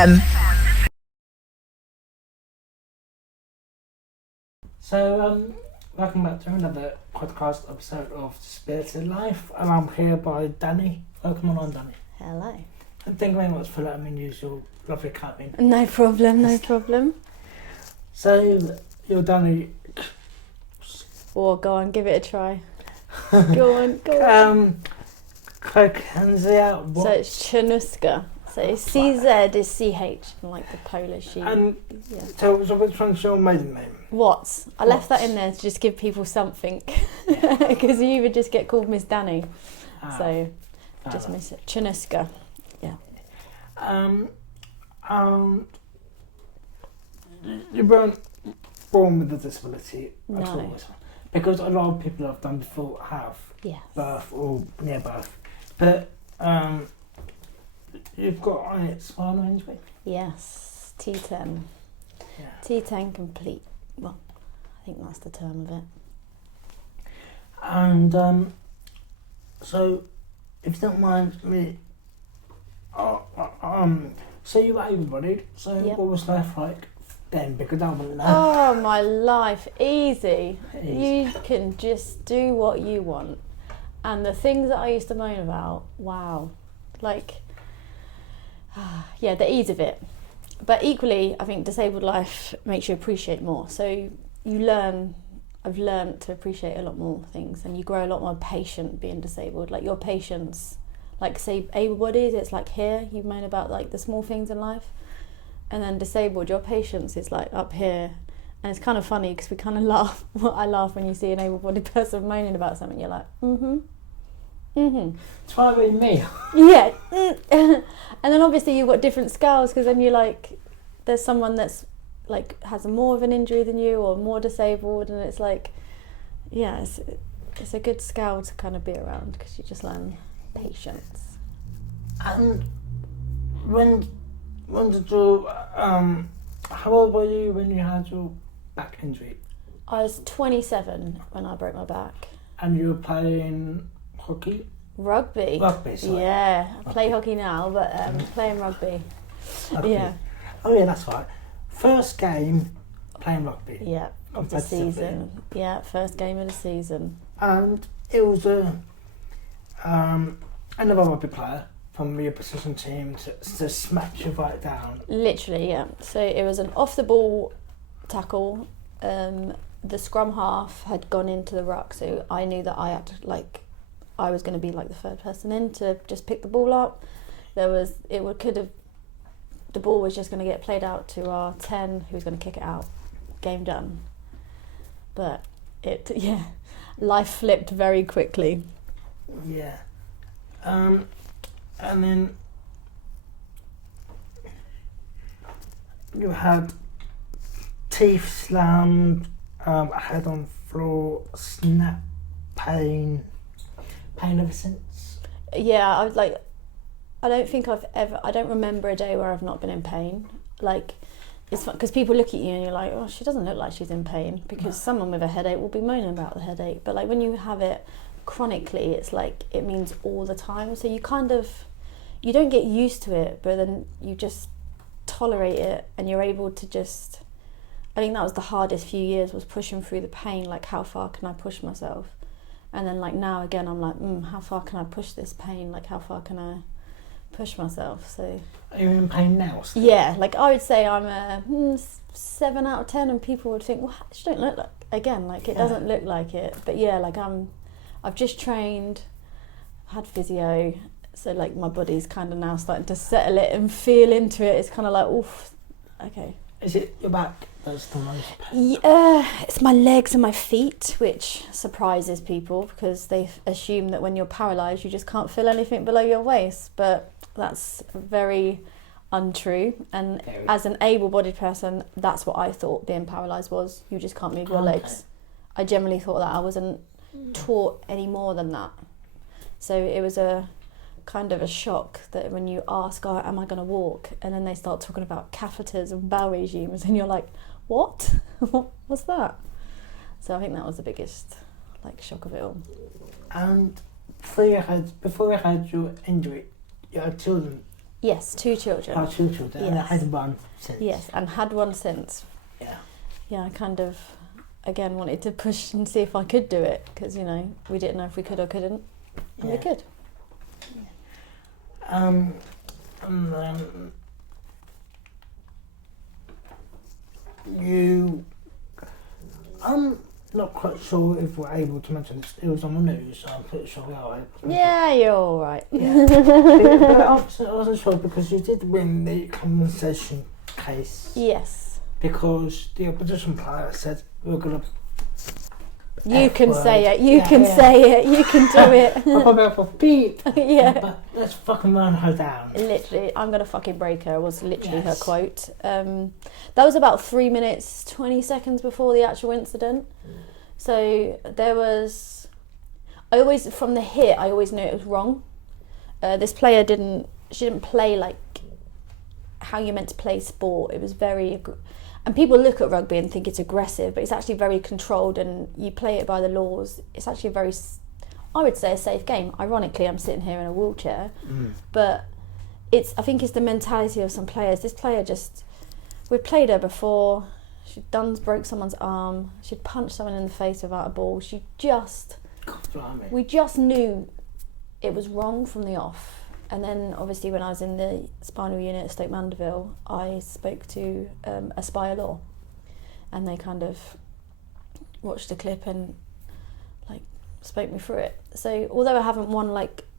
FM. So, welcome back to another podcast episode of Spirited Life, and I'm here by Dani. Welcome on, Dani. Hello. And thank you very much for letting me use your lovely cabin. No problem, no problem. So, you're Dani. Or go on, give it a try. Go on. Krakenzia, So it's Czernuszka. So CZ is CH, like the Polish. And yeah. so which one's your maiden name? Watts. I left that in there to just give people something. Because you either just get called Miss Dani. So just Miss Czernuszka. Yeah. You weren't born with a disability at all. No. Because a lot of people I've done before have birth or near birth. But you've got a spinal injury? Yes, T10. Yeah. T10 complete. Well, I think that's the term of it. And so, if you don't mind me, so you were able-bodied, so what was life like then? Because I wouldn't know. Oh, my life, easy. You can just do what you want. And the things that I used to moan about, wow. Like, yeah, the ease of it. But equally, I think disabled life makes you appreciate more. So I've learned to appreciate a lot more things, and you grow a lot more patient being disabled. Like your patience, like say able-bodied, it's like here, you moan about like the small things in life. And then disabled, your patience is like up here. And it's kind of funny because we kind of laugh. I laugh when you see an able-bodied person moaning about something. You're like, Try with me. Yeah. And then obviously you've got different scales, because then you're like, there's someone that's like has more of an injury than you or more disabled, and it's like, yeah, it's a good scale to kind of be around because you just learn patience. And when did you, how old were you when you had your back injury? I was 27 when I broke my back. And you were playing hockey? Rugby. Rugby, sorry. Yeah, I play hockey now, but playing rugby. Yeah. Oh yeah, that's right. First game playing rugby. Yeah, of the season. Yeah, first game of the season. And it was another rugby player from the opposition team to smash you right down. Literally, yeah. So it was an off the ball tackle. The scrum half had gone into the ruck, so I knew that I had to, like, I was going to be like the third person in to just pick the ball up. The ball was just going to get played out to our 10, who was going to kick it out. Game done. But life flipped very quickly. Yeah. And then you had teeth slammed, head on floor, snap, pain ever since? Yeah, I was like, I don't remember a day where I've not been in pain. Like, it's fun because people look at you and you're like, oh, she doesn't look like she's in pain, because someone with a headache will be moaning about the headache. But like when you have it chronically, it's like it means all the time. So you don't get used to it, but then you just tolerate it, and you're able to just, I think that was the hardest few years, was pushing through the pain. Like, how far can I push myself? And then like now again, I'm like, how far can I push this pain? Like, how far can I push myself? So are you in pain now still? Yeah, like I would say I'm a 7 out of 10, and people would think, well, she don't look like, again, like it doesn't look like it. But yeah, like I've just trained, had physio, so like my body's kind of now starting to settle it and feel into it. It's kind of like, oof, okay. Is it your back that's the most pain? Yeah, it's my legs and my feet, which surprises people because they assume that when you're paralysed you just can't feel anything below your waist, but that's very untrue. And as an able-bodied person, that's what I thought being paralysed was. You just can't move your legs. I generally thought that. I wasn't taught any more than that. So it was a kind of a shock that when you ask, oh, am I going to walk? And then they start talking about catheters and bowel regimes, and you're like, what? What's that? So I think that was the biggest like shock of it all. And before you had your injury, you had children. Yes, 2 children. Oh, 2 children. And I Yes. had one since. Yes, and had one since. Yeah. Yeah, I kind of, again, wanted to push and see if I could do it because, you know, we didn't know if we could or couldn't. And we could. And then I'm not quite sure if we're able to mention this. It was on the news, so I'm pretty sure we are able to mention Yeah, you're all right. Yeah. But I wasn't sure because you did win the compensation case. Yes. Because the opposition player said we're going to... You can F-word. say it. You Yeah, can yeah. say it. You can do it. I'll probably have a beep. Yeah. But let's fucking run her down. Literally, I'm going to fucking break her was literally her Yes. quote. That was about 3 minutes, 20 seconds before the actual incident. So there was... from the hit, I always knew it was wrong. This player didn't play like how you're meant to play sport. It was very... And people look at rugby and think it's aggressive, but it's actually very controlled and you play it by the laws. It's actually a very, I would say, a safe game. Ironically, I'm sitting here in a wheelchair, but I think it's the mentality of some players. This player we'd played her before. She'd broke someone's arm. She'd punched someone in the face without a ball. We just knew it was wrong from the off. And then obviously when I was in the spinal unit at Stoke Mandeville, I spoke to Aspire Law, and they kind of watched the clip and like spoke me through it. So although I haven't won,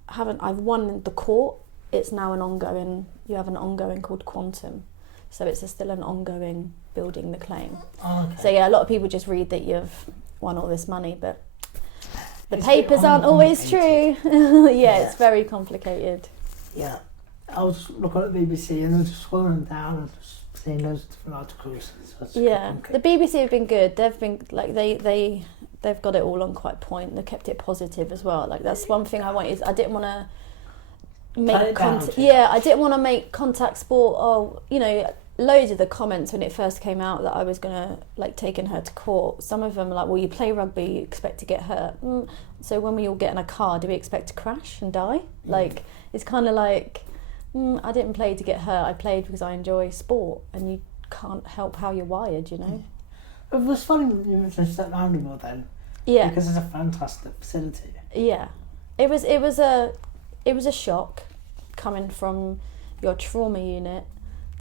I've won the court, it's now you have an ongoing called Quantum. So it's still an ongoing building the claim. Oh, okay. So yeah, a lot of people just read that you've won all this money, but the papers aren't always true. Yeah, it's very complicated. Yeah, I was looking at the BBC and I was just scrolling down and just seeing loads of different articles. So it's Yeah, okay. the BBC have been good. They've been like they've got it all on quite point. They've kept it positive as well. Like that's one thing I wanted. I didn't want to make contact. Yeah, I didn't want to make contact sport. Oh, you know, loads of the comments when it first came out that I was gonna like taking her to court. Some of them were like, well, you play rugby, you expect to get hurt. So when we all get in a car, do we expect to crash and die? Like it's kind of like I didn't play to get hurt. I played because I enjoy sport, and you can't help how you're wired, you know. It was funny when you mentioned Stoke Mandeville then. Yeah. Because it's a fantastic facility. Yeah, it was a shock coming from your trauma unit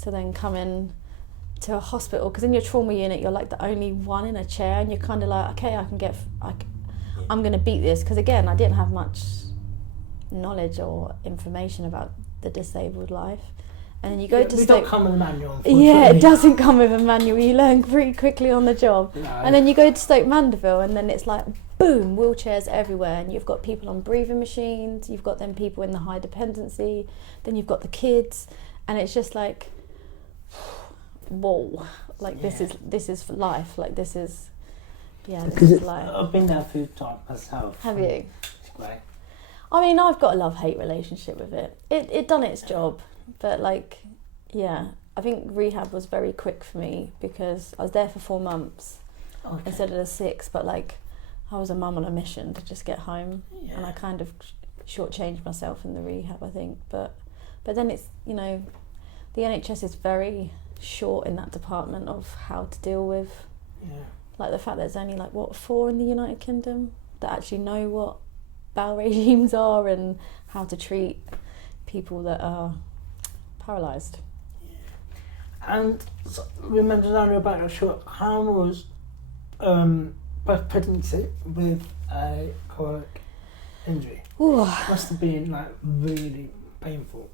to then coming to a hospital, because in your trauma unit you're like the only one in a chair and you're kind of like, okay, I'm going to beat this, because again I didn't have much knowledge or information about the disabled life, and then you go to we Stoke. don't come with a manual, unfortunately. Yeah, it doesn't come with a manual. You learn pretty quickly on the job. No. And then you go to Stoke Mandeville and then it's like, boom, wheelchairs everywhere. And you've got people on breathing machines. You've got them people in the high dependency. Then you've got the kids. And it's just like, whoa. Like this is life. Like this is life. I've been there a few times myself. Have you? It's great. I mean, I've got a love-hate relationship with it. It done its job. But like, yeah, I think rehab was very quick for me because I was there for 4 months instead of the 6. But like, I was a mum on a mission to just get home, and I kind of shortchanged myself in the rehab, I think. But then it's, you know, the NHS is very short in that department of how to deal with, like the fact that there's only 4 in the United Kingdom that actually know what bowel regimes are and how to treat people that are paralysed. And so, we mentioned earlier about your short. How was pregnancy with a caloric injury? Ooh. Must have been really painful.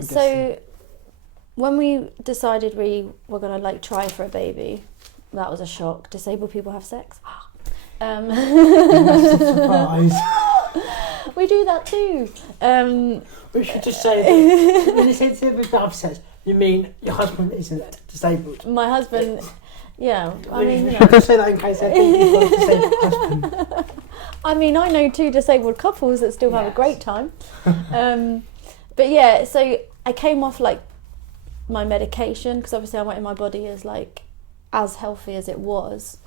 So when we decided we were gonna try for a baby, that was a shock. Disabled people have sex. Massive surprise. We do that too. We should just say that when you say disabled people have sex, you mean your husband isn't disabled. My husband, yeah. I mean, I can say that in case I think you've got a disabled husband. I mean, I know 2 disabled couples that still have a great time. But yeah, so I came off my medication because obviously I wanted my body as healthy as it was.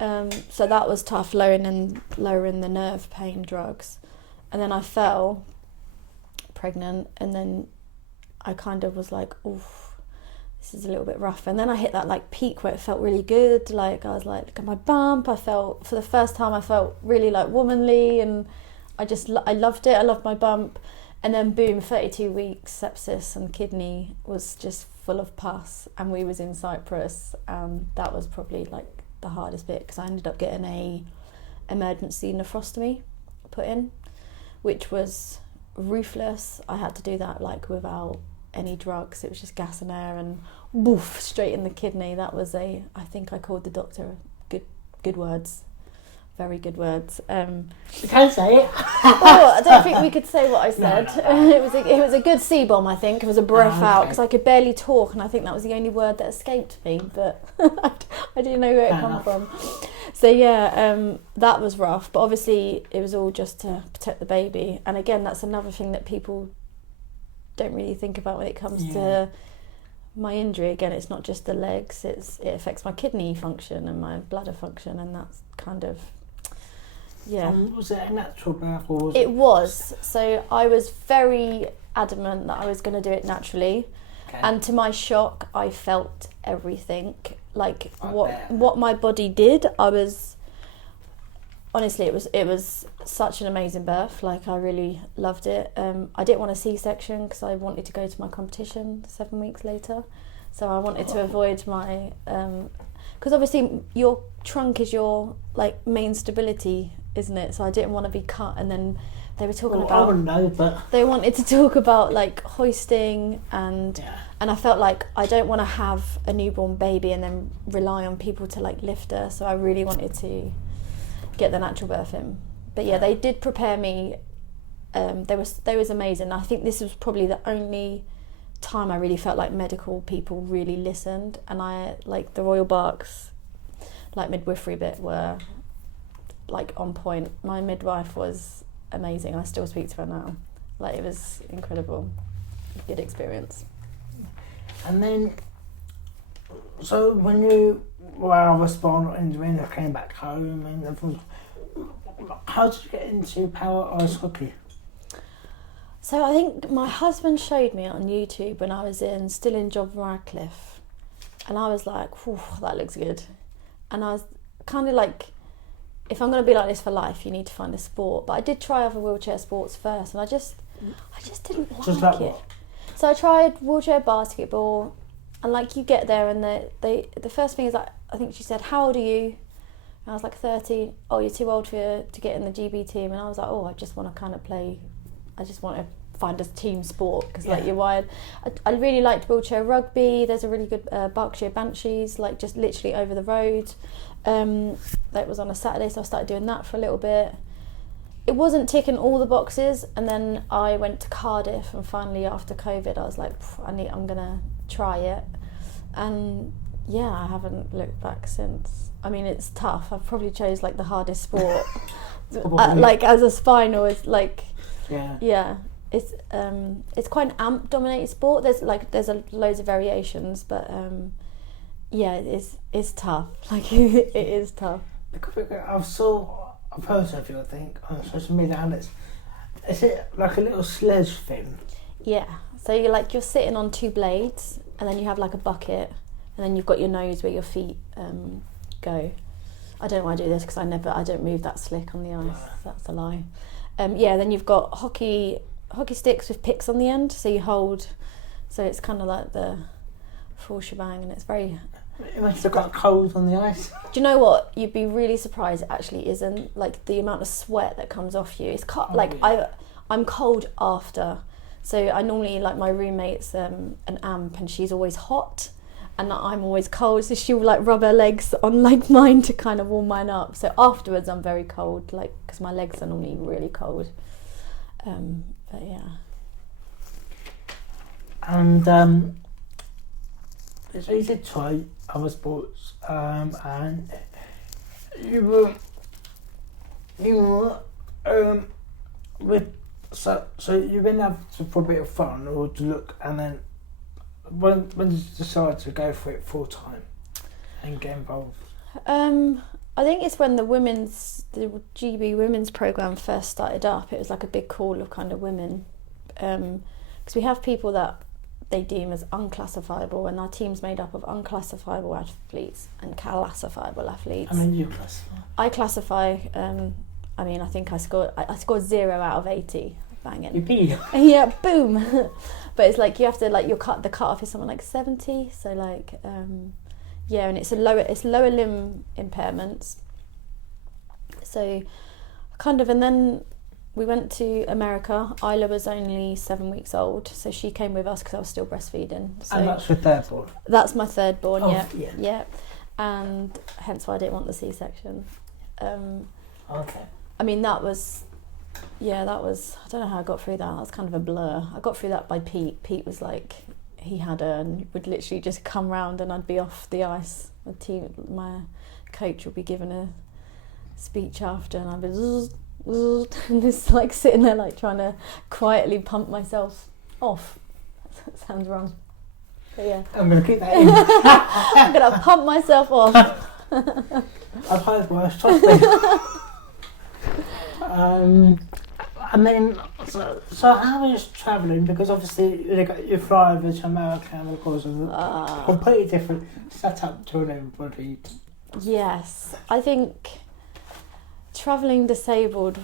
So that was tough, lowering the nerve pain drugs. And then I fell pregnant, and then I kind of was like, oof, this is a little bit rough. And then I hit that like peak where it felt really good. Like I was like, look at my bump. I felt, for the first time, I felt really like womanly, and I loved it. I loved my bump. And then boom, 32 weeks, sepsis, and kidney was just full of pus, and we was in Cyprus, and that was probably like the hardest bit, because I ended up getting a emergency nephrostomy put in, which was ruthless. I had to do that like without any drugs. It was just gas and air, and woof, straight in the kidney. That was I think I called the doctor good words. Very good words. You can say it. Oh, I don't think we could say what I said. No. It was a good C-bomb, I think. It was a breath out, because I could barely talk, and I think that was the only word that escaped me, but I didn't know where it come from. So yeah, that was rough, but obviously it was all just to protect the baby. And again, that's another thing that people don't really think about when it comes to my injury. Again, it's not just the legs, it affects my kidney function and my bladder function, and that's kind of, yeah. Was it a natural birth, or was it was. So I was very adamant that I was going to do it naturally. Okay. And to my shock, I felt everything. Like what my body did, I was, honestly, it was such an amazing birth. Like I really loved it. I didn't want a C-section because I wanted to go to my competition 7 weeks later. So I wanted to avoid my, because obviously your trunk is your like main stability, isn't it? So I didn't want to be cut. And then they were talking about, I wouldn't know, but they wanted to talk about like hoisting, and I felt like I don't want to have a newborn baby and then rely on people to like lift her. So I really wanted to get the natural birth in. But yeah, they did prepare me. They was amazing. I think this was probably the only time I really felt like medical people really listened, and I like the Royal Berks, like midwifery bit, were like on point. My midwife was amazing. I still speak to her now. Like it was incredible. Good experience. And then, so when you were out of a spinal injury and you came back home and everything, how did you get into power ice hockey? So I think my husband showed me on YouTube when I was still in John Radcliffe, and I was like, that looks good. And I was kind of like, if I'm going to be like this for life, you need to find a sport. But I did try other wheelchair sports first, and I just didn't like it. So I tried wheelchair basketball, and like you get there, and the first thing is like, I think she said, "How old are you?" And I was like 30. Oh, you're too old to get in the GB team. And I was like, I just want to kind of play. I just want to find a team sport, because like you're wired. I really liked wheelchair rugby. There's a really good Berkshire Banshees, like just literally over the road. That was on a Saturday, so I started doing that for a little bit. It wasn't ticking all the boxes, and then I went to Cardiff, and finally after COVID I was like, I'm gonna try it, and yeah, I haven't looked back since. I mean, it's tough. I've probably chose like the hardest sport. Like as a spinal, it's like it's quite an amp dominated sport. There's loads of variations, but it's tough. Like it is tough. I've heard of you, I think, on social media, and is it like a little sledge thing? Yeah. So you're sitting on two blades, and then you have like a bucket, and then you've got your nose where your feet go. I don't know why I do this, because I don't move that slick on the ice. That's a lie. Then you've got hockey sticks with picks on the end, so you hold. So it's kind of like the full shebang, and it's very. It must have got cold on the ice. Do you know what? You'd be really surprised. It actually isn't. Like the amount of sweat that comes off you. It's I'm cold after. So I normally, like, my roommate's an amp, and she's always hot, and I'm always cold. So she'll like rub her legs on like mine to kind of warm mine up. So afterwards, I'm very cold, like, because my legs are normally really cold. But yeah. And so you did try other sports, and you were with so you've been there for a bit of fun or to look, and then when did you decide to go for it full time and get involved? I think it's when the GB women's program first started up. It was like a big call of kind of women, because we have people that they deem as unclassifiable, and our team's made up of unclassifiable athletes and classifiable athletes. I mean, you classify. I classify. I think I scored 0 out of 80. Banging. You beat. Yeah, boom. But it's like you have to the cutoff is something like 70. So like and it's lower limb impairments. So kind of, and then we went to America. Isla was only 7 weeks old, so she came with us because I was still breastfeeding. So And that's your third born? That's my third born, Oh, yeah. And hence why I didn't want the C-section. Okay. I mean, that was, I don't know how I got through that. That was kind of a blur. I got through that by Pete. Pete was like, he had her and would literally just come round and I'd be off the ice. My coach would be giving a speech after and I'd be and just like sitting there like trying to quietly pump myself off. That sounds wrong. But yeah. I'm going to keep that in. I'm going to pump myself off. I've heard worse, trust me. And then, so how is travelling? Because obviously you fly over to America and of course it's a completely different setup to an able-bodied. Yes, I think travelling disabled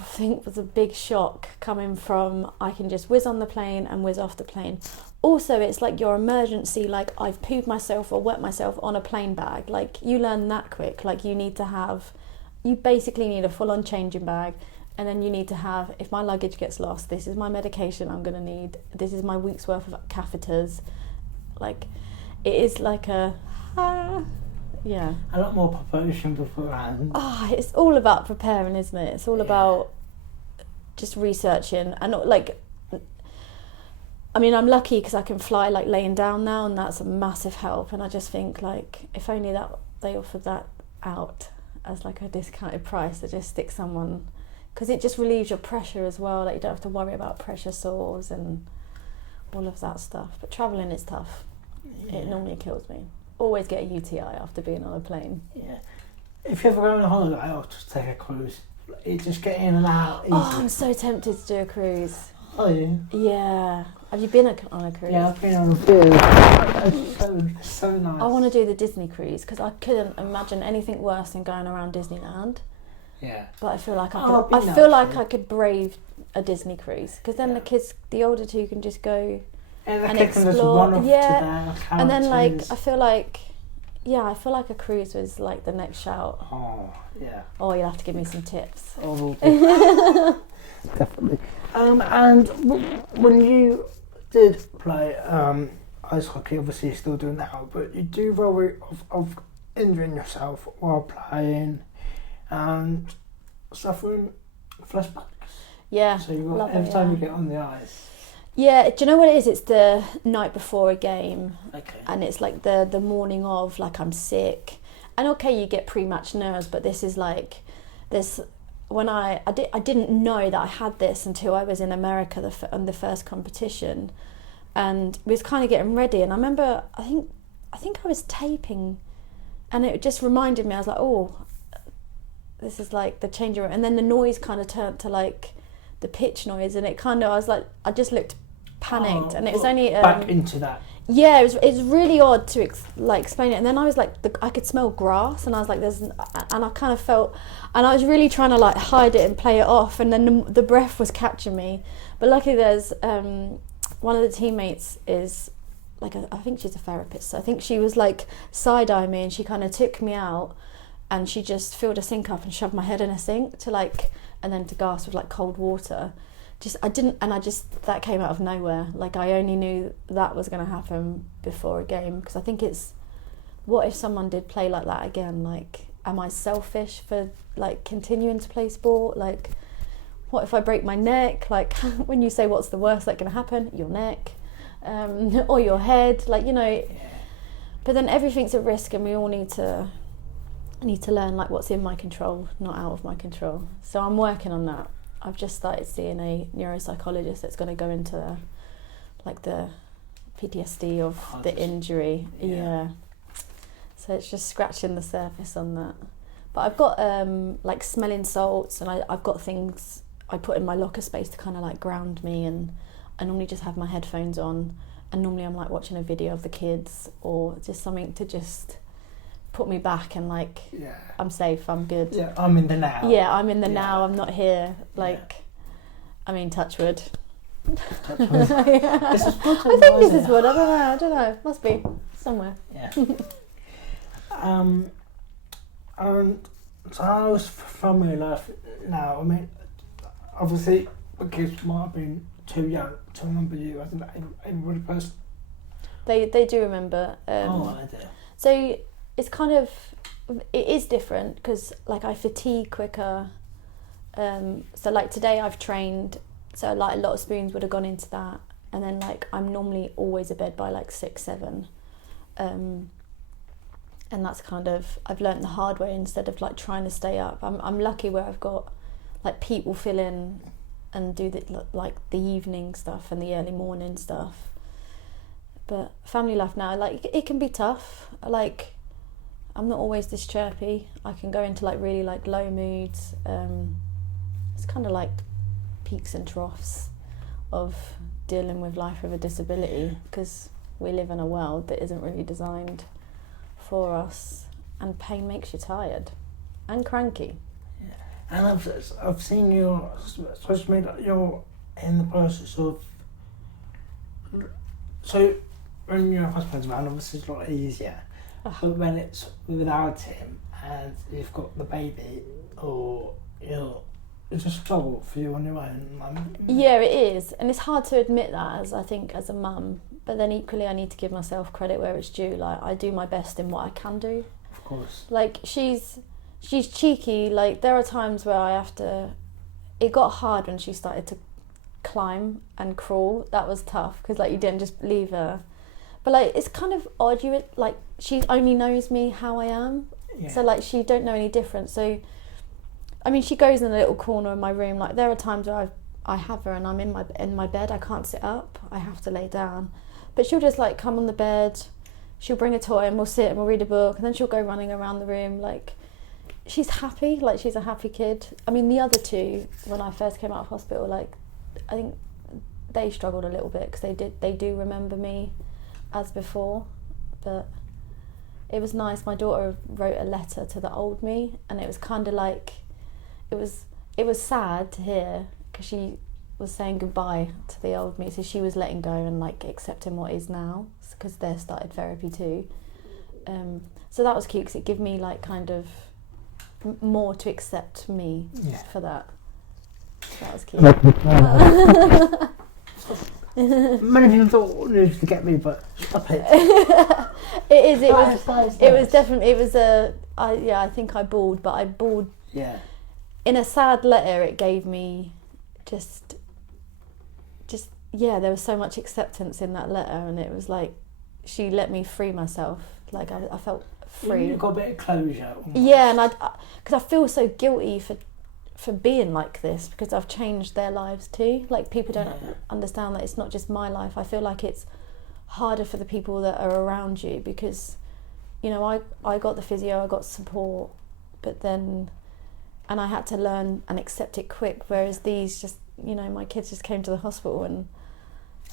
was a big shock coming from I can just whiz on the plane and whiz off the plane. Also, it's like your emergency, like I've pooed myself or wet myself on a plane bag. Like you learn that quick. Like you basically need a full-on changing bag. And then you need to have, if my luggage gets lost, this is my medication I'm going to need. This is my week's worth of catheters. Like, it is like a A lot more preparation beforehand. It's all about preparing, isn't it? It's all about just researching. And like, I mean, I'm lucky because I can fly like laying down now, and that's a massive help. And I just think like, if only that they offered that out as like a discounted price to just stick someone, because it just relieves your pressure as well. Like you don't have to worry about pressure sores and all of that stuff. But travelling is tough. Yeah. It normally kills me. Always get a UTI after being on a plane. Yeah. If you ever go on a holiday, I'll just take a cruise. You just get in and out easy. Oh, I'm so tempted to do a cruise. Oh, yeah? Yeah. Have you been on a cruise? Yeah, I've been on a few. It's so nice. I want to do the Disney cruise because I couldn't imagine anything worse than going around Disneyland. Yeah. But I feel like I could brave a Disney cruise because then the kids, the older two, can just go and explore. And then like I feel like a cruise was like the next shout. Oh yeah. Oh, you'll have to give me some tips. Oh, definitely. And when you did play ice hockey, obviously you're still doing that now, but you do worry of injuring yourself while playing and suffering flashbacks. Yeah. So every time you get on the ice. Yeah, do you know what it is? It's the night before a game. Okay. And it's like the morning of, like I'm sick. And okay, you get pre-match nerves, but this is like this. When I didn't know that I had this until I was in America on the first competition, and we was kind of getting ready. And I remember, I think I was taping, and it just reminded me. I was like, oh, this is like the changing room. And then the noise kind of turned to like the pitch noise, and it kind of, I was like, I just looked panicked, and it was only back into that. Yeah, it was really odd to explain it. And then I was like, I could smell grass, and I was like, and I kind of felt, and I was really trying to like hide it and play it off, and then the breath was catching me. But luckily there's one of the teammates is like I think she's a therapist, so I think she was like side-eyeing me, and she kind of took me out, and she just filled a sink up and shoved my head in a sink and then to gasp with like cold water. That came out of nowhere. Like I only knew that was going to happen before a game, because I think it's, what if someone did play like that again? Like, am I selfish for like continuing to play sport? Like, what if I break my neck? Like when you say what's the worst that can happen, your neck, or your head, like, you know. But then everything's at risk, and we all need to learn like what's in my control, not out of my control. So I'm working on that. I've just started seeing a neuropsychologist that's going to go into like the PTSD of the injury. Yeah. So it's just scratching the surface on that. But I've got like smelling salts, and I've got things I put in my locker space to kind of like ground me, and I normally just have my headphones on, and normally I'm like watching a video of the kids or just something to just put me back and like I'm safe, I'm good. Yeah, I'm in the now. Yeah, I'm in the now, I'm not here. Like, I mean, touch wood. Touch wood. Yeah. I think this is wood, I don't know, must be somewhere. Yeah. And so how's family life now? I mean, obviously the kids might have been too young to remember you as an able person. They do remember. I do. So it's kind of, it is different because like I fatigue quicker. So like today I've trained, so like a lot of spoons would have gone into that, and then like I'm normally always abed by like 6-7, and that's kind of, I've learnt the hard way instead of like trying to stay up. I'm lucky where I've got like Pete will fill in and do the evening stuff and the early morning stuff. But family life now, like it can be tough. Like I'm not always this chirpy. I can go into like really like low moods. It's kind of like peaks and troughs of dealing with life with a disability, because we live in a world that isn't really designed for us, and pain makes you tired and cranky. Yeah. And I've seen you, especially that you're in the process of, so when your husband's around, obviously it's a lot easier. But when it's without him and you've got the baby, or it's a struggle for you on your own. Yeah, it is, and it's hard to admit that as a mum. But then equally, I need to give myself credit where it's due. Like I do my best in what I can do. Of course. Like she's cheeky. Like there are times where I have to. It got hard when she started to climb and crawl. That was tough because like you didn't just leave her. But like it's kind of odd. Like she only knows me how I am. Yeah. So like she don't know any different. So I mean, she goes in a little corner in my room. Like there are times where I have her and I'm in my bed. I can't sit up. I have to lay down. But she'll just like come on the bed. She'll bring a toy and we'll sit and we'll read a book, and then she'll go running around the room. Like she's happy. Like she's a happy kid. I mean, the other two, when I first came out of hospital, like I think they struggled a little bit because they do remember me as before. But it was nice. My daughter wrote a letter to the old me, and it was kind of like, it was sad to hear because she was saying goodbye to the old me, so she was letting go and like accepting what is now, because they started therapy too. So that was cute because it gave me like kind of more to accept me for that. That was cute. Many people thought it was to get me, but stop it. It was definitely, I think I bawled, but I bawled in a sad letter. It gave me just there was so much acceptance in that letter, and it was like she let me free myself. Like I felt free. You got a bit of closure. Almost. Yeah, and because I feel so guilty for being like this, because I've changed their lives too. Like people don't understand that it's not just my life. I feel like it's harder for the people that are around you, because you know I got the physio, I got support, but then and I had to learn and accept it quick, whereas these just, you know, my kids just came to the hospital and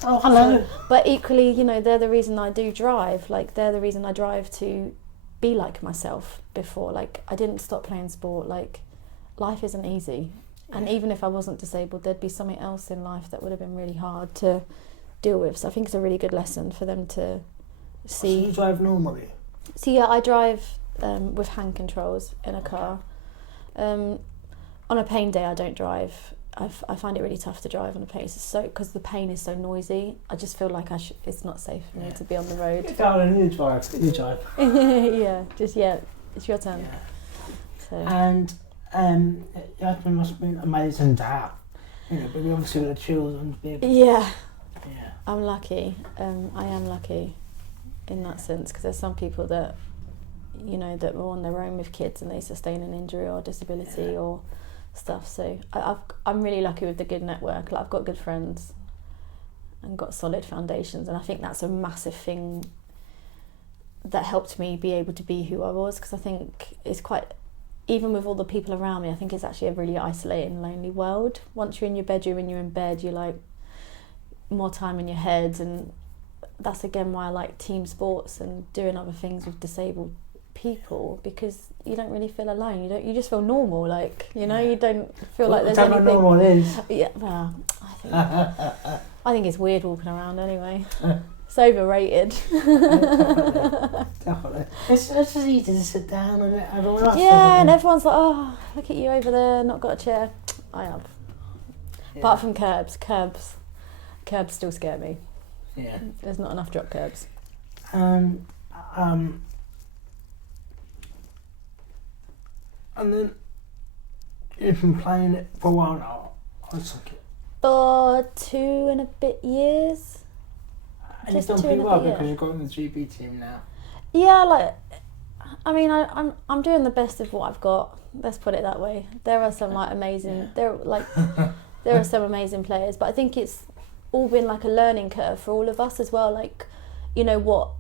oh, hello. But equally, you know, they're the reason I do drive. Like they're the reason I drive to be like myself before. Like I didn't stop playing sport. Like life isn't easy, and even if I wasn't disabled, there'd be something else in life that would have been really hard to deal with. So I think it's a really good lesson for them to see. So you drive normally? So yeah, I drive with hand controls in a car. On a pain day, I don't drive. I find it really tough to drive on a pain, because the pain is so noisy. I just feel like it's not safe for me to be on the road. You drive. It's your turn. Yeah. So. And your husband must have been amazing to have. You know, but obviously with the children. Yeah. I'm lucky. I am lucky in that sense, because there's some people that, you know, that were on their own with kids and they sustain an injury or disability or stuff. So I'm really lucky with the good network. Like I've got good friends and got solid foundations, and I think that's a massive thing that helped me be able to be who I was, because I think it's quite, even with all the people around me, I think it's actually a really isolating, lonely world. Once you're in your bedroom and you're in bed, you're like more time in your head, and that's again why I like team sports and doing other things with disabled people, because you don't really feel alone. You just feel normal, like, you know, you don't feel like there's anything. Whatever normal is. Yeah, well, I think it's weird walking around anyway. It's overrated. Definitely. It's just easy to sit down and let everyone else. Yeah, and everyone's like, oh, look at you over there, not got a chair. I have. Yeah. Apart from curbs still scare me. Yeah. There's not enough drop curbs. And then you've been playing it for a while now. For 2 and a bit years. And you've done pretty well because you've got in the GB team now. Yeah, like, I mean, I'm doing the best of what I've got. Let's put it that way. There are some like amazing. There are some amazing players, but I think it's all been like a learning curve for all of us as well. Like, you know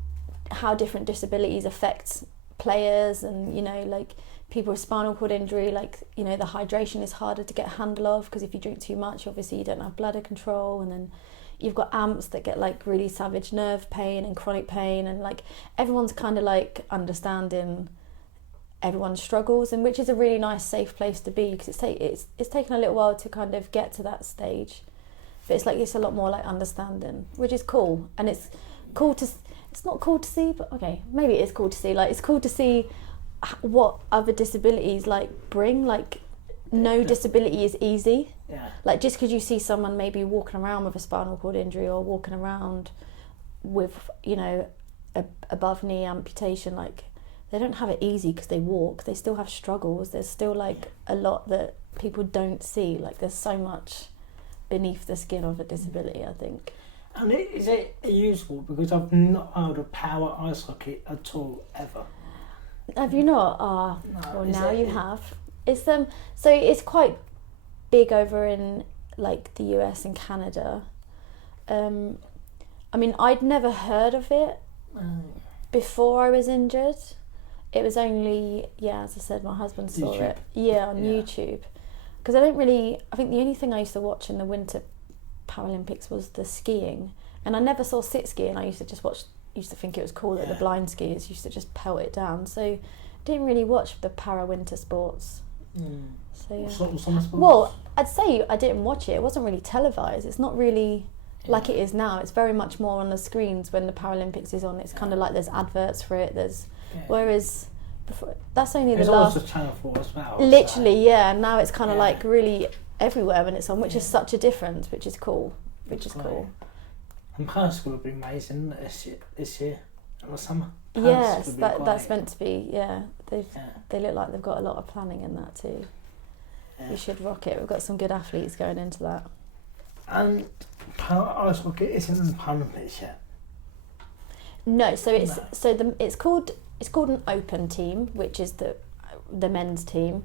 how different disabilities affect players, and you know, like people with spinal cord injury. Like, you know, the hydration is harder to get a handle of because if you drink too much, obviously you don't have bladder control, and then you've got amps that get like really savage nerve pain and chronic pain, and like everyone's kind of like understanding everyone's struggles, and which is a really nice safe place to be, because it's taken a little while to kind of get to that stage, but it's a lot more like understanding, which is cool. And it's not cool to see, but okay, maybe it is cool to see. Like, it's cool to see what other disabilities like bring. Like, no disability is easy. Yeah. Like, just because you see someone maybe walking around with a spinal cord injury or walking around with, you know, a above knee amputation, like, they don't have it easy because they walk. They still have struggles. There's still like a lot that people don't see. Like, there's so much beneath the skin of a disability, I think. And is it useful? Because I've not heard of power ice hockey at all, ever. Have you not? No, well, now you have. It's so it's quite big over in like the US and Canada. I mean, I'd never heard of it before I was injured. It was only, as I said, my husband saw YouTube. it. On YouTube. Because I think the only thing I used to watch in the Winter Paralympics was the skiing. And I never saw sit skiing. I used to think it was cool that the blind skiers used to just pelt it down. So didn't really watch the para-winter sports. So, What sort of summer sports? Well, I'd say I didn't watch it. It wasn't really televised. It's not really like it is now. It's very much more on the screens when the Paralympics is on. It's kind of like there's adverts for it. Whereas before, that's only the last. There's also Channel 4 as well. Literally, and now it's kind of like really everywhere when it's on, which is such a difference, which is cool. Cool. And Perth will be amazing this year in the summer. Yes, that's meant to be. They look like they've got a lot of planning in that too. We should rock it. We've got some good athletes going into that. And power ice hockey isn't in the Paralympics yet. No, so it's called an open team, which is the men's team.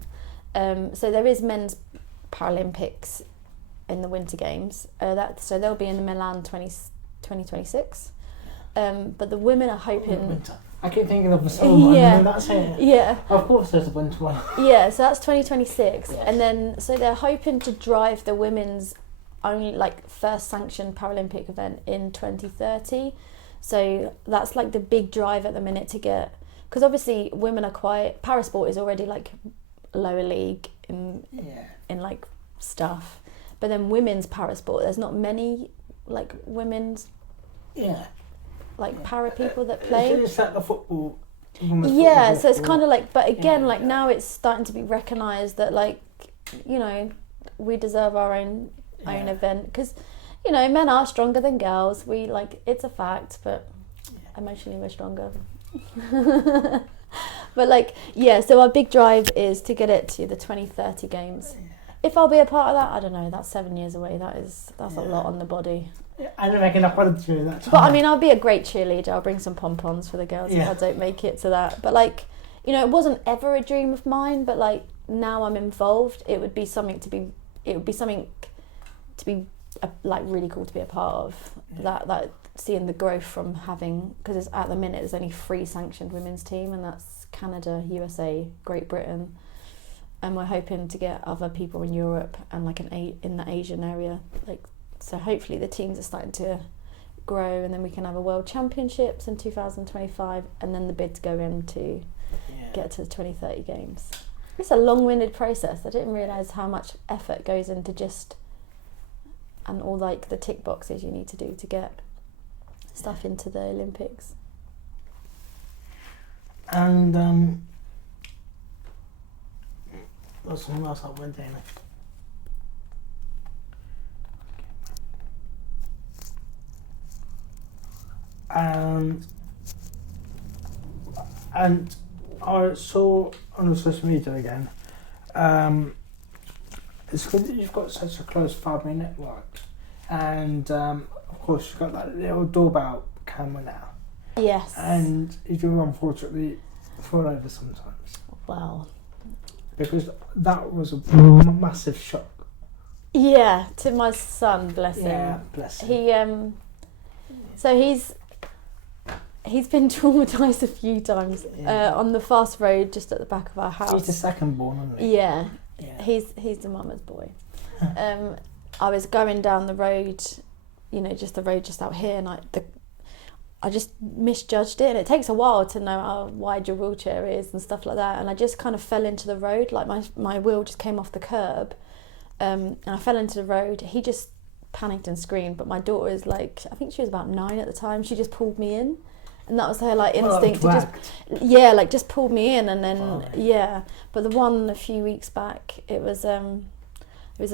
So there is men's Paralympics in the Winter Games. So they'll be in Milan 2026. But the women are hoping. I keep thinking of the summer one, and that's it. Yeah. Of course, there's a winter one. Yeah, so that's 2026, and then so they're hoping to drive the women's only like first sanctioned Paralympic event in 2030. So that's like the big drive at the minute to get, because obviously women are quite, parasport is already like lower league in like stuff, but then women's parasport, there's not many like women's para people that play. It's like the football. So it's kind of like, but again, like now it's starting to be recognised that like, you know, we deserve our own event, because, you know, men are stronger than girls. We like, it's a fact, but emotionally we're stronger. But like, so our big drive is to get it to the 2030 games. If I'll be a part of that, I don't know. That's 7 years away. That's a lot on the body. I don't reckon I've wanted to do that time. But I mean, I'll be a great cheerleader. I'll bring some pom-poms for the girls if I don't make it to that. But like, you know, it wasn't ever a dream of mine, but like now I'm involved, it would be something to be like really cool to be a part of. That seeing the growth from having, because at the minute there's only 3 sanctioned women's team, and that's Canada, USA, Great Britain, and we're hoping to get other people in Europe and like in the Asian area, like. So hopefully the teams are starting to grow, and then we can have a World Championships in 2025, and then the bids go in to get to the 2030 Games. It's a long-winded process. I didn't realise how much effort goes into and all like the tick boxes you need to do to get stuff into the Olympics. And what's something else I went in? And I saw on the social media again, it's good that you've got such a close family network, and of course you've got that little doorbell camera now. Yes. And you do unfortunately fall over sometimes. Well. Because that was a massive shock. Yeah, to my son, bless him. Yeah, bless him. He's been traumatised a few times on the fast road just at the back of our house. He's the second born, isn't he? Yeah. He's the mama's boy. I was going down the road, just the road just out here, and I just misjudged it, and it takes a while to know how wide your wheelchair is and stuff like that, and I just kind of fell into the road, like my wheel just came off the curb, and I fell into the road. He just panicked and screamed, but my daughter is like, I think she was about 9 at the time, she just pulled me in, and that was her like instinct to just pulled me in, and then but the one a few weeks back, it was a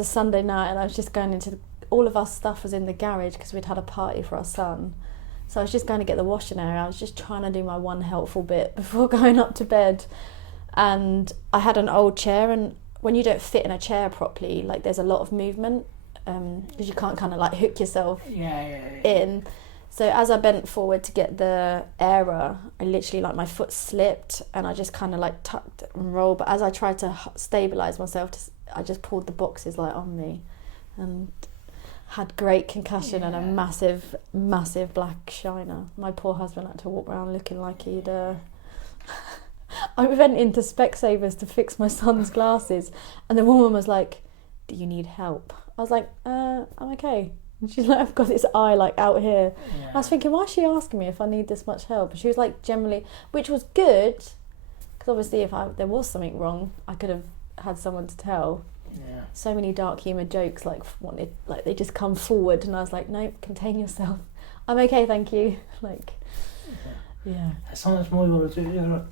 Sunday night, and I was just going into all of our stuff was in the garage because we'd had a party for our son. So I was just going to get the washing area. I was just trying to do my one helpful bit before going up to bed. And I had an old chair, and when you don't fit in a chair properly, like there's a lot of movement because you can't kind of like hook yourself in. So as I bent forward to get the area, I literally like my foot slipped, and I just kind of like tucked and rolled. But as I tried to stabilise myself, I just pulled the boxes like on me, and had great concussion and a massive black shiner. My poor husband had to walk around looking like he'd I went into Specsavers to fix my son's glasses, and the woman was like, "Do you need help?" I was like, I'm okay. And she's like, "I've got this eye like out here." I was thinking, why is she asking me if I need this much help? And she was like, generally, which was good, because obviously if there was something wrong, I could have had someone to tell. So many dark humour jokes they just come forward, and I was like, nope, contain yourself. I'm okay, thank you. There's so much more you want to do.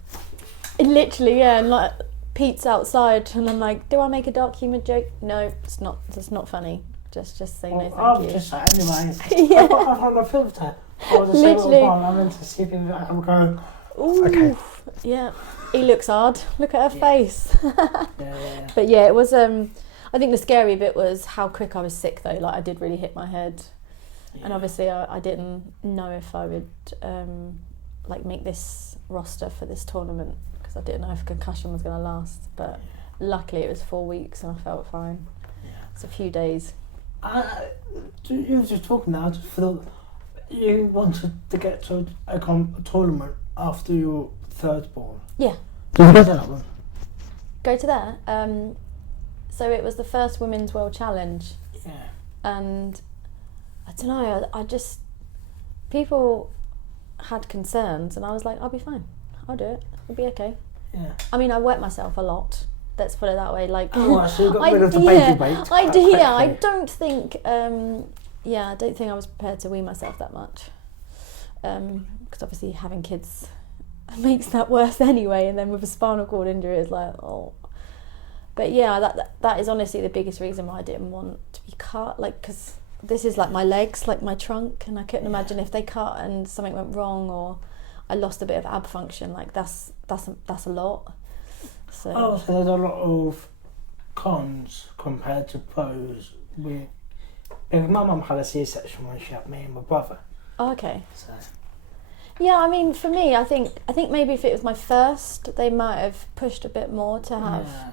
Literally, and like Pete's outside, and I'm like, do I make a dark humour joke? No, it's not. It's not funny. Just say no, thank you. I'll just say anyway. I've got my filter. I was just literally. I'm into see if I'm going. Ooh, okay. Yeah, he looks hard. Look at her face. But yeah, it was. I think the scary bit was how quick I was sick though. Like I did really hit my head, and obviously I didn't know if I would make this roster for this tournament because I didn't know if concussion was going to last. But luckily it was 4 weeks and I felt fine. It's a few days. You were just talking now. I just thought you wanted to get to a tournament after your third ball. Yeah. Did you go to that one? Go to there. So it was the first Women's World Challenge. Yeah. And I don't know, people had concerns, and I was like, I'll be fine. I'll do it. It'll be okay. Yeah. I mean, I wet myself a lot. Let's put it that way. So you got rid of the baby weight. I don't think. I don't think I was prepared to wean myself that much. Because obviously having kids makes that worse anyway, and then with a spinal cord injury, it's like, oh. But yeah, that is honestly the biggest reason why I didn't want to be cut. Because this is like my legs, like my trunk, and I couldn't imagine if they cut and something went wrong or I lost a bit of ab function. Like that's a lot. So there's a lot of cons compared to pros. My mum had a C-section when she had me and my brother. Oh, okay. So. Yeah, I mean, for me, I think maybe if it was my first, they might have pushed a bit more to have. Yeah.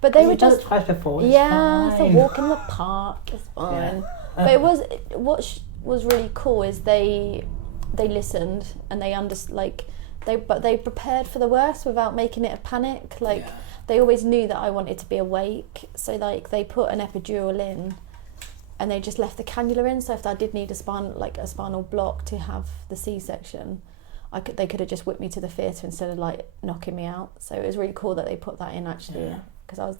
But they were just twice before. It's a walk in the park. It's fine. Yeah. But it was what was really cool is they listened and they they prepared for the worst without making it a panic. They always knew that I wanted to be awake, so they put an epidural in, and they just left the cannula in. So if I did need a spinal block to have the C-section, they could have just whipped me to the theatre instead of like knocking me out. So it was really cool that they put that in actually, because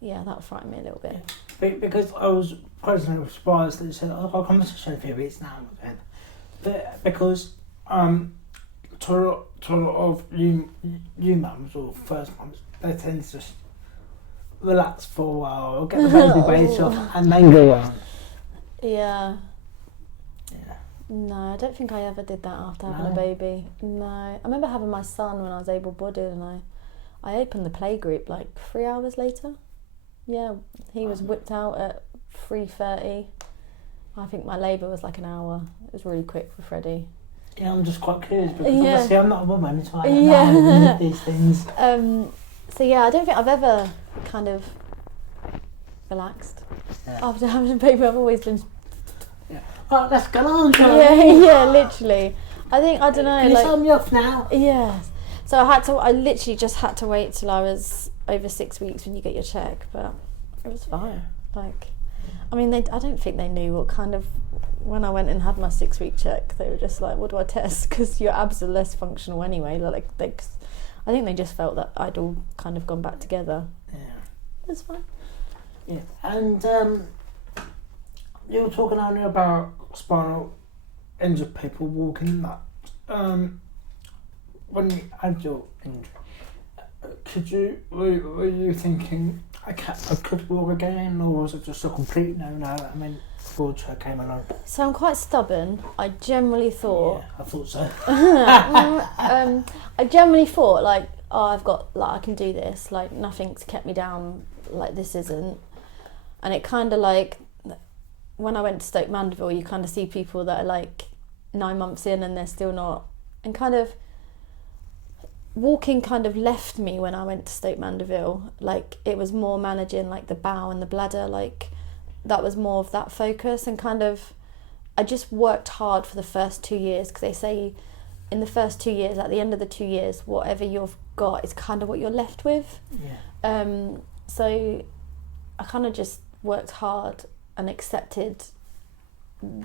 that frightened me a little bit. Because I was personally surprised that they said, "Oh, I'll come to show a few weeks now." Because to a lot of you mums or first mums, they tend to just relax for a while, or get the baby base off, and then go on. Yeah. No, I don't think I ever did that after having a baby. No, I remember having my son when I was able-bodied, and I opened the playgroup like 3 hours later. Yeah, he was whipped out at 3:30. I think my labour was like an hour. It was really quick for Freddie. Yeah, I'm just quite curious because obviously I'm not a woman, so I don't know these things. So yeah, I don't think I've ever kind of relaxed after having a baby. I've always been. Yeah. Right, let's go on, Yeah, literally. I don't know. Can you tell me off now? Yes. So I literally just had to wait till I was over 6 weeks when you get your check, but it was fine. Like, I mean, I don't think they knew what kind of. When I went and had my 6 week check, they were just like, "What do I test?" Because your abs are less functional anyway. I think they just felt that I'd all kind of gone back together. Yeah, it's fine. Yeah, and you were talking earlier about spinal injured people walking. That when you had your injury, were you thinking I could walk again, or was it just a complete no? I mean, wheelchair came along. So I'm quite stubborn. I generally thought. Yeah, I thought so. I generally thought like, oh, I've got I can do this. Like nothing's kept me down. Like this isn't. And it kind of like when I went to Stoke Mandeville, you kind of see people that are like 9 months in and they're still not. And kind of walking kind of left me when I went to Stoke Mandeville. Like it was more managing like the bowel and the bladder, like that was more of that focus, and kind of I just worked hard for the first 2 years, because they say in the first 2 years, at the end of the 2 years, whatever you've got is kind of what you're left with. So I kind of just worked hard and accepted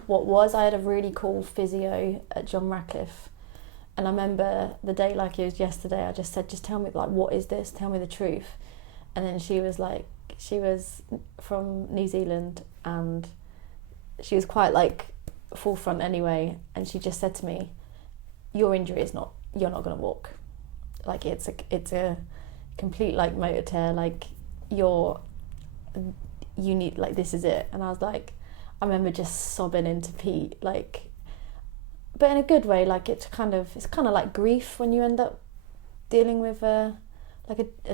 what was. I had a really cool physio at John Radcliffe. And I remember the day like it was yesterday, I just said, just tell me, like, what is this? Tell me the truth. And then she was from New Zealand, and she was quite like forefront anyway. And she just said to me, your injury is not, you're not going to walk. Like it's a complete like motor tear. Like you need, like, this is it. And I was like, I remember just sobbing into Pete, like, but in a good way. Like it's kind of like grief when you end up dealing with a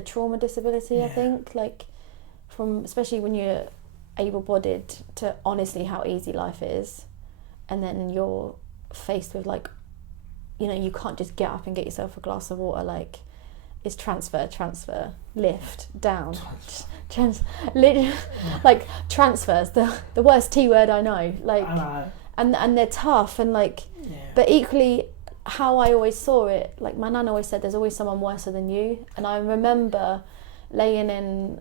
trauma disability. I think, like, from especially when you're able-bodied, to honestly how easy life is, and then you're faced with like, you know, you can't just get up and get yourself a glass of water. Like it's transfer, lift, down, like transfers, the worst T word I know. Like, and they're tough, and like, but equally, how I always saw it, like my nan always said, there's always someone worse than you. And I remember laying in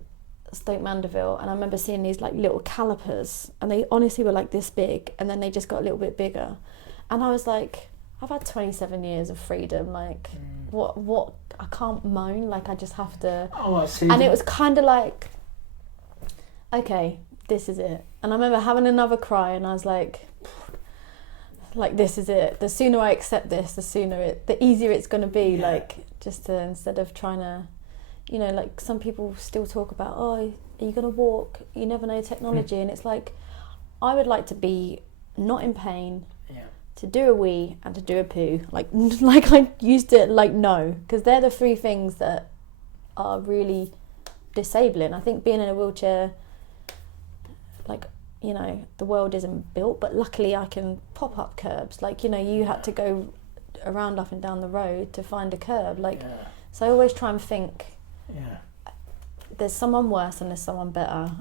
Stoke Mandeville, and I remember seeing these like little calipers, and they honestly were like this big, and then they just got a little bit bigger, and I was like, I've had 27 years of freedom, like what I can't moan, like I just have to. I see. And it was kind of like, okay, this is it. And I remember having another cry, and I was like this is it. The sooner I accept this, the easier it's going to be. Like just to, instead of trying to, you know, like some people still talk about, oh, are you going to walk? You never know technology. And it's like, I would like to be not in pain, to do a wee and to do a poo. Like I used it, like, no, because they're the three things that are really disabling. I think being in a wheelchair, like, you know, the world isn't built, but luckily I can pop up curbs. Like, you know, you had to go around up and down the road to find a curb. Like, so I always try and think, there's someone worse and there's someone better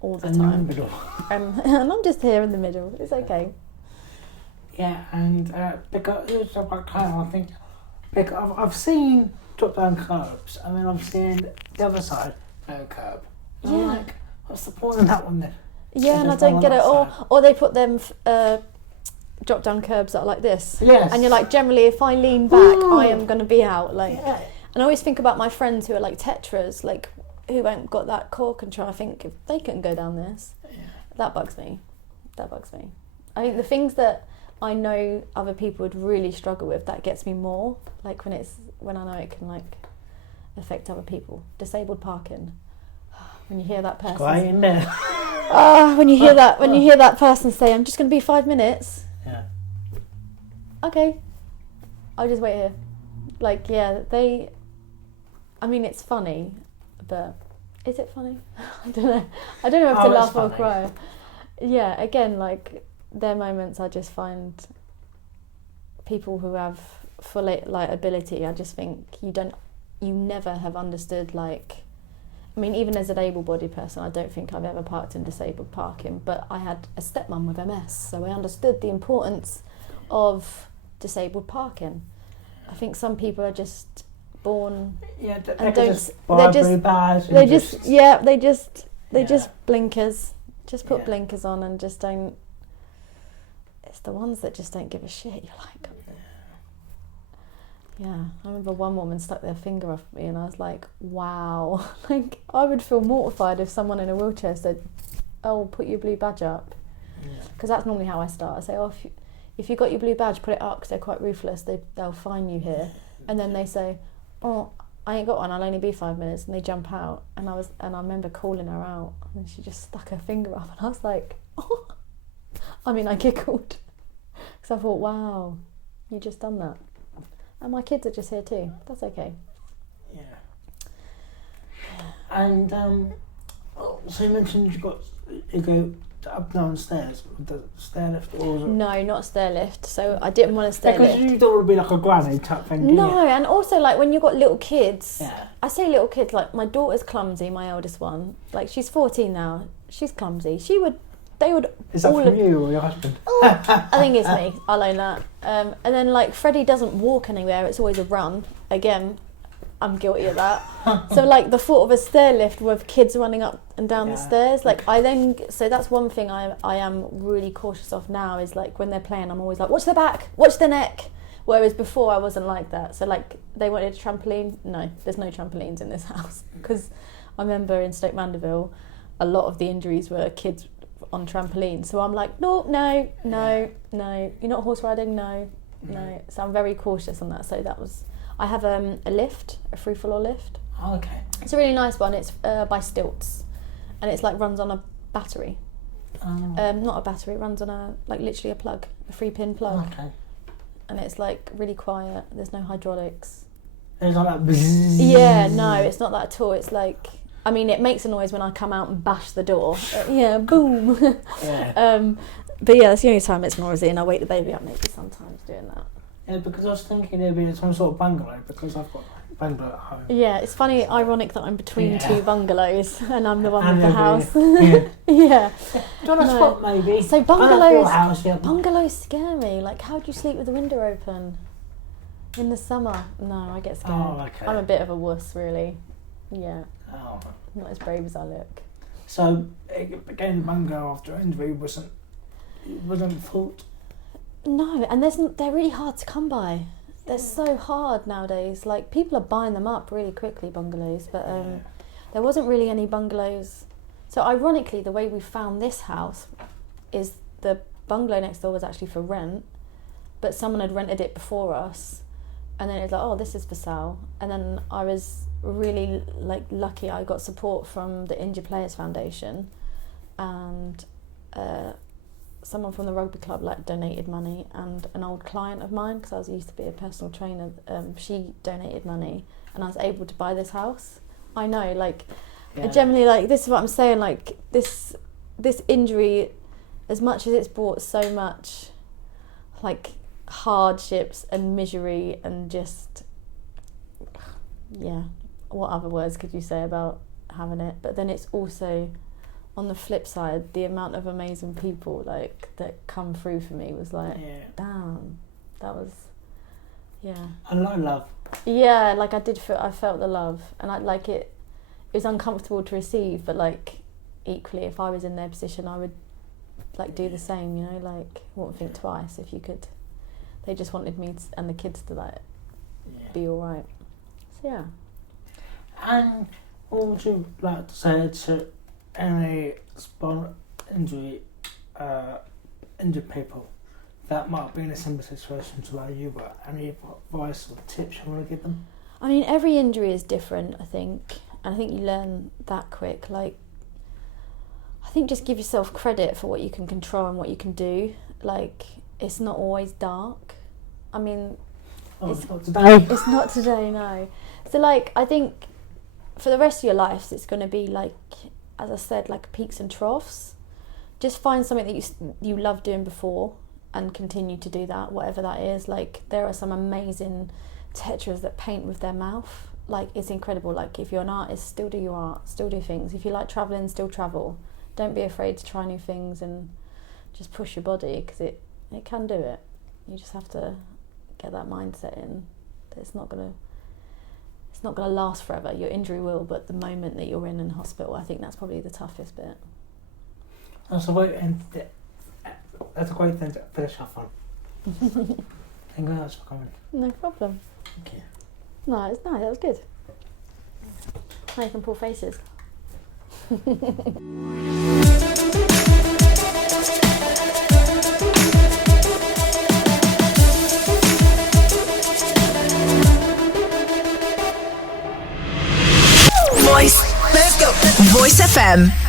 all the time. In the middle. And I'm just here in the middle. It's okay. Yeah, and because it was about kind of, I think, because I've seen drop down curbs, and then I've seen the other side no curb. And I'm like, what's the point of that one then? Yeah, and I don't get it. Or they put them drop down curbs that are like this. Yes. And you're like, generally, if I lean back, I am going to be out. Like, and I always think about my friends who are like tetras, like who ain't got that core control. I think if they couldn't go down this, that bugs me. I think the things that I know other people would really struggle with, that gets me more. Like when I know it can like affect other people. Disabled parking. When you hear that person. Quite in there. When you hear that person say, "I'm just going to be 5 minutes." Yeah. Okay. I'll just wait here. Like, yeah, I mean, it's funny, but is it funny? I don't know. I don't know if to laugh or cry. Yeah, again, like, there are moments I just find people who have full like ability, I just think you never have understood, like, I mean, even as an able-bodied person, I don't think I've ever parked in disabled parking, but I had a stepmom with MS, so I understood the importance of disabled parking. I think some people are just born and they just blinkers, just put blinkers on and just don't. It's the ones that just don't give a shit. You're like, yeah. I remember one woman stuck their finger off me, and I was like, wow. Like, I would feel mortified if someone in a wheelchair said, "Oh, put your blue badge up," because that's normally how I start. I say, "Oh, if you got your blue badge, put it up," because they're quite ruthless. They'll fine you here, and then they say, "Oh, I ain't got one. I'll only be 5 minutes," and they jump out. And I remember calling her out, and she just stuck her finger up, and I was like, "Oh," I mean, I giggled because I thought, "Wow, you just done that." And my kids are just here too. That's okay. Yeah. And so you mentioned you go up downstairs with the stair lift, or no, not stair lift. So I didn't want a stair lift. Because you don't want to be like a granny type thing. No, and also like when you've got little kids. Yeah. I say little kids, like my daughter's clumsy, my eldest one. Like she's 14 now. She's clumsy. They would. Is that from you or your husband? I think it's me. I'll own that. And then like Freddie doesn't walk anywhere. It's always a run. Again, I'm guilty of that. So like the thought of a stair lift with kids running up and down the stairs, like so that's one thing I am really cautious of now, is like when they're playing, I'm always like, watch their back, watch their neck. Whereas before I wasn't like that. So like they wanted a trampoline. No, there's no trampolines in this house, because I remember in Stoke Mandeville, a lot of the injuries were kids on trampolines. So I'm like, no, you're not horse riding, no. So I'm very cautious on that. So that was, I have a lift, a free floor lift. Oh, okay. It's a really nice one. It's by Stilts, and it's like runs on a battery. Not a battery. It runs on literally a plug, a 3-pin plug. Okay. And it's like really quiet. There's no hydraulics. It's not that bzzz. Yeah, no, it's not that at all. It's like, I mean, it makes a noise when I come out and bash the door. Boom. Yeah. But yeah, that's the only time it's noisy, and I wake the baby up maybe sometimes doing that. Yeah, because I was thinking there'd be some sort of bungalow, because I've got a bungalow at home. Yeah, it's funny, ironic that I'm between two bungalows and I'm the one with the house. Yeah. Yeah. Do you want a spot maybe? So bungalows scare me. Like, how do you sleep with the window open in the summer? No, I get scared. Oh, okay. I'm a bit of a wuss, really. Yeah. Oh. Not as brave as I look. So getting the bungalow after an injury wasn't fault. No, and they're really hard to come by. They're so hard nowadays. Like, people are buying them up really quickly, bungalows. But there wasn't really any bungalows. So ironically, the way we found this house is the bungalow next door was actually for rent, but someone had rented it before us, and then it was like, oh, this is for sale. And then I was really lucky. I got support from the Injured Players Foundation, and someone from the rugby club donated money, and an old client of mine, because I used to be a personal trainer, she donated money, and I was able to buy this house. I know, generally, this is what I'm saying, this injury, as much as it's brought so much hardships and misery and just, what other words could you say about having it? But then it's also, on the flip side, the amount of amazing people that come through for me was damn, that was, a lot of love. Yeah, I felt the love, and it was uncomfortable to receive, but equally, if I was in their position, I would like do the same, you know, like wouldn't think twice if you could. They just wanted me and the kids to like be all right. So yeah. And what would you like to say to any spinal injury injured people that might be in a similar situation to where you were? Any advice or tips you want to give them? I mean, every injury is different, I think, and I think you learn that quick. Like, I think just give yourself credit for what you can control and what you can do. Like, it's not always dark. I mean, it's not today. It's not today, no. So, like, I think for the rest of your life, it's going to be like, as I said, like peaks and troughs. Just find something that you loved doing before and continue to do that, whatever that is. Like, there are some amazing tetras that paint with their mouth. Like, it's incredible. Like, if you're an artist, still do your art, still do things. If you like travelling, still travel. Don't be afraid to try new things and just push your body, because it can do it. You just have to get that mindset in that it's not gonna last forever. Your injury will, but the moment that you're in hospital, I think that's probably the toughest bit. That's a great thing to finish off on. Thank you very much for coming. No problem. Thank you. No, it's nice. That was good. Now you can pull faces. Voice. Let's go. Voice FM.